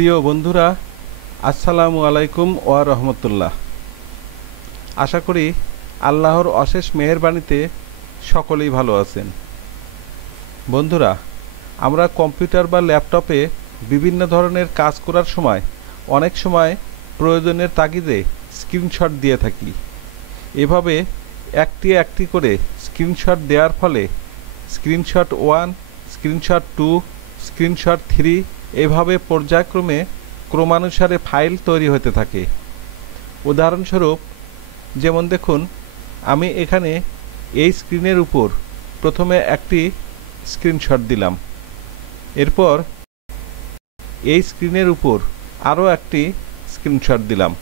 প্রিয় বন্ধুরা, আসসালামু আলাইকুম ওয়া রাহমাতুল্লাহ। আশা করি আল্লাহর অশেষ মেহেরবানিতে সকলেই ভালো আছেন। বন্ধুরা, আমরা কম্পিউটার বা ল্যাপটপে বিভিন্ন ধরনের কাজ করার সময় অনেক সময় প্রয়োজনের তাগিদে স্ক্রিনশট দিয়ে থাকি। এভাবে একটি একটি করে স্ক্রিনশট দেওয়ার ফলে স্ক্রিনশট 1, স্ক্রিনশট 2, স্ক্রিনশট 3 এভাবে পর্যায়ক্রমে ক্রমানুসারে ফাইল তৈরি হতে থাকে। উদাহরণস্বরূপ যেমন দেখুন, আমি এখানে এই স্ক্রিনের উপর প্রথমে একটি স্ক্রিনশট দিলাম, এরপর এই স্ক্রিনের উপর আরও একটি স্ক্রিনশট দিলাম।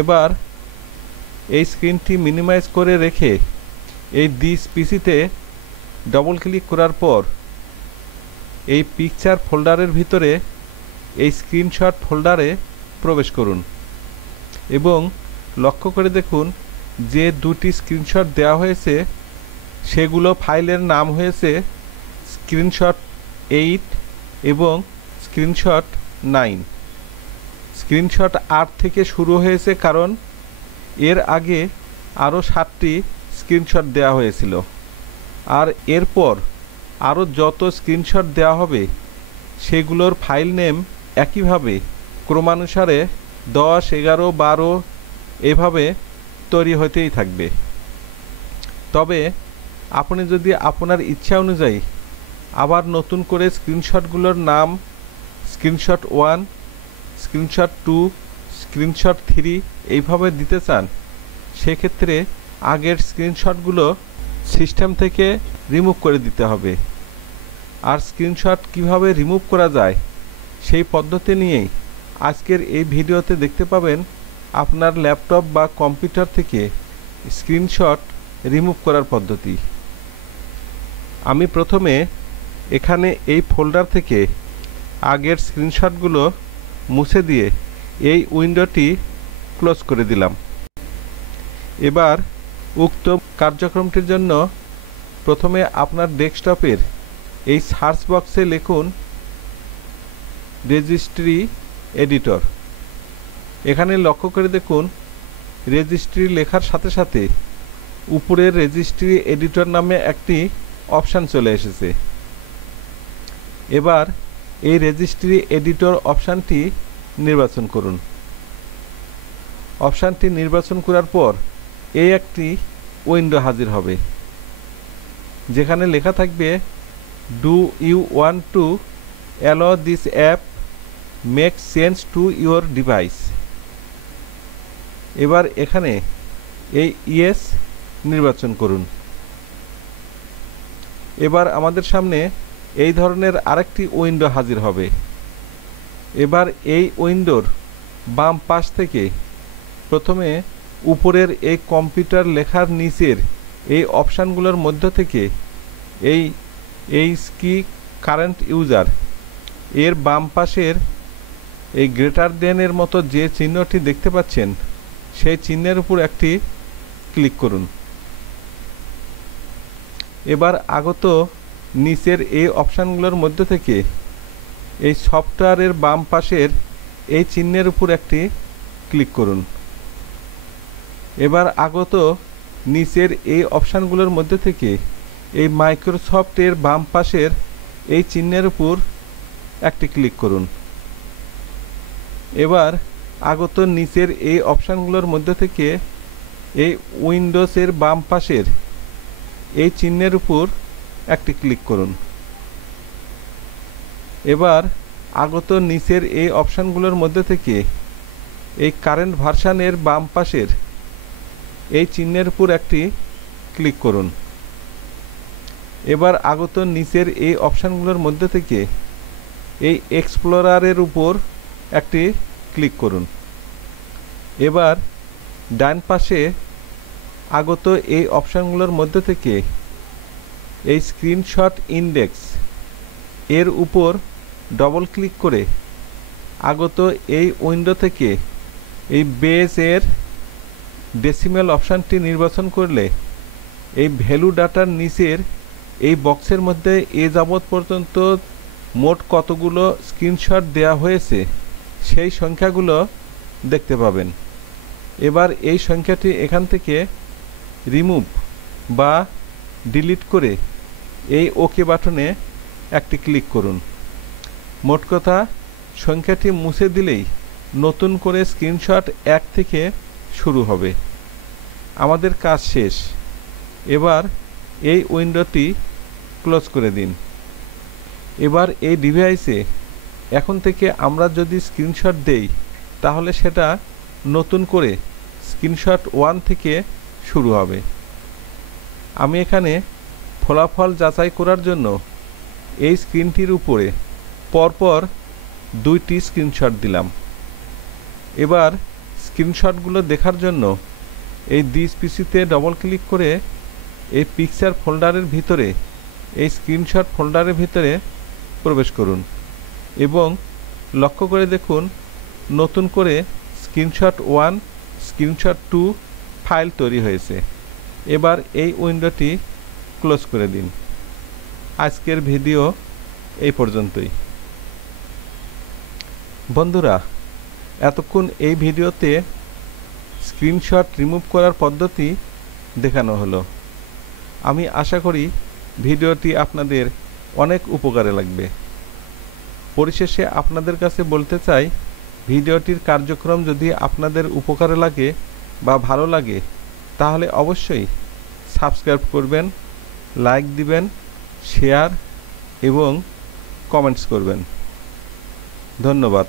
এবার এই স্ক্রিনটি মিনিমাইজ করে রেখে এই দিস পিসিতে ডবল ক্লিক করার পর এই পিকচার ফোল্ডারের ভিতরে এই স্ক্রিনশট ফোল্ডারে প্রবেশ করুন এবং লক্ষ্য করে দেখুন যে দুটি স্ক্রিনশট দেওয়া হয়েছে সেগুলো ফাইলের নাম হয়েছে স্ক্রিনশট 8 এবং স্ক্রিনশট 9। স্ক্রিনশট 8 থেকে শুরু হয়েছে কারণ এর আগে আরও 7টি স্ক্রিনশট দেওয়া হয়েছিল, আর এরপর আরও যত স্ক্রিনশট দেওয়া হবে সেগুলোর ফাইল নেম একইভাবে ক্রমানুসারে 10, 11, 12 এভাবে তৈরি হতেই থাকবে। তবে আপনি যদি আপনার ইচ্ছা অনুযায়ী আবার নতুন করে স্ক্রিনশটগুলোর নাম স্ক্রিনশট 1, স্ক্রিনশট 2, স্ক্রিনশট 3 এইভাবে দিতে চান, সেক্ষেত্রে আগের স্ক্রিনশটগুলো সিস্টেম থেকে রিমুভ করে দিতে হবে। আর স্ক্রিনশট কিভাবে রিমুভ করা যায় সেই পদ্ধতি নিয়েই আজকের এই ভিডিওতে দেখতে পাবেন। আপনার ল্যাপটপ বা কম্পিউটার থেকে স্ক্রিনশট রিমুভ করার পদ্ধতি। আমি প্রথমে এখানে এই ফোল্ডার থেকে আগের স্ক্রিনশটগুলো মুছে দিয়ে এই উইন্ডোটি ক্লোজ করে দিলাম। এবার উক্ত কার্যক্রমটির জন্য প্রথমে আপনার ডেস্কটপের এই সার্চ বক্সে লিখুন রেজিস্ট্রি এডিটর। এখানে লক্ষ্য করে দেখুন রেজিস্ট্রি লেখার সাথে সাথে উপরের রেজিস্ট্রি এডিটর নামে একটি অপশান চলে এসেছে। এবার এই রেজিস্ট্রি এডিটর অপশানটি নির্বাচন করুন। অপশানটি নির্বাচন করার পর এই একটি উইন্ডো হাজির হবে যেখানে লেখা থাকবে do you want to allow this app make change to your device. এবার এখানে এই ইয়েস নির্বাচন করুন। এবার আমাদের সামনে এই ধরনের আরেকটি উইন্ডো হাজির হবে। এবার এই উইন্ডোর বাম পাশ থেকে প্রথমে উপরের এই কম্পিউটার লেখার নিচের এই অপশানগুলোর মধ্য থেকে এই কি কারেন্ট ইউজার এর বাম পাশের এই গ্রেটার দেনের মতো যে চিহ্নটি দেখতে পাচ্ছেন সেই চিহ্নের উপর একটি ক্লিক করুন। এবার আগত নিচের এই অপশানগুলোর মধ্য থেকে এই সফটওয়্যারের বাম পাশের এই চিহ্নের উপর একটি ক্লিক করুন। এবার আগত নিচের এই অপশানগুলোর মধ্যে থেকে এই মাইক্রোসফটের বাম পাশের এই চিহ্নের উপর একটি ক্লিক করুন। এবার আগত নিচের এই অপশানগুলোর মধ্যে থেকে এই উইন্ডোজের বাম পাশের এই চিহ্নের উপর একটি ক্লিক করুন। এবার আগত নিচের এই অপশানগুলোর মধ্যে থেকে এই কারেন্ট ভার্সানের বাম পাশের এই চিহ্নের উপর একটি ক্লিক করুন। এবার আগত নিচের এই অপশানগুলোর মধ্যে থেকে এই এক্সপ্লোরারের উপর একটি ক্লিক করুন। এবার ডান পাশে আগত এই অপশানগুলোর মধ্যে থেকে এই স্ক্রিনশট ইন্ডেক্স এর উপর ডবল ক্লিক করে আগত এই উইন্ডো থেকে এই বেসের ডেসিমেল অপশানটি নির্বাচন করলে এই ভ্যালু ডাটার নিচের এই বক্সের মধ্যে এ যাবৎ পর্যন্ত মোট কতগুলো স্ক্রিনশট দেওয়া হয়েছে সেই সংখ্যাগুলো দেখতে পাবেন। এবার এই সংখ্যাটি এখান থেকে রিমুভ বা ডিলিট করে এই ওকে বাটনে একটি ক্লিক করুন। মোট কথা সংখ্যাটি মুছে দিলেই নতুন করে স্ক্রিনশট 1 থেকে শুরু হবে। আমাদের কাজ শেষ। এবার এই উইন্ডোটি ক্লোজ করে দিন। এবার এই ডিভাইসে এখন থেকে আমরা যদি স্ক্রিনশট দেই তাহলে সেটা নতুন করে স্ক্রিনশট 1 থেকে শুরু হবে। আমি এখানে ফলাফল যাচাই করার জন্য এই স্ক্রিনটির উপরে পরপর 2টি স্ক্রিনশট দিলাম। এবার স্ক্রিনশটগুলো দেখার জন্য এই দিস পিসিতে ডবল ক্লিক করে এই পিকচার ফোল্ডারের ভিতরে এই স্ক্রিনশট ফোল্ডারের ভিতরে প্রবেশ করুন এবং লক্ষ্য করে দেখুন নতুন করে স্ক্রিনশট 1 স্ক্রিনশট 2 ফাইল তৈরি হয়েছে। এবার এই উইন্ডোটি ক্লোজ করে দিন। আজকের ভিডিও এই পর্যন্তই। বন্ধুরা, এতক্ষণ এই ভিডিওতে স্ক্রিনশট রিমুভ করার পদ্ধতি দেখানো হলো। আমি আশা করি ভিডিওটি আপনাদের অনেক উপকারে লাগবে। পরিশেষে আপনাদের কাছে বলতে চাই, ভিডিওটির কার্যক্রম যদি আপনাদের উপকারে লাগে বা ভালো লাগে তাহলে অবশ্যই সাবস্ক্রাইব করবেন, লাইক দিবেন, শেয়ার এবং কমেন্টস করবেন। ধন্যবাদ।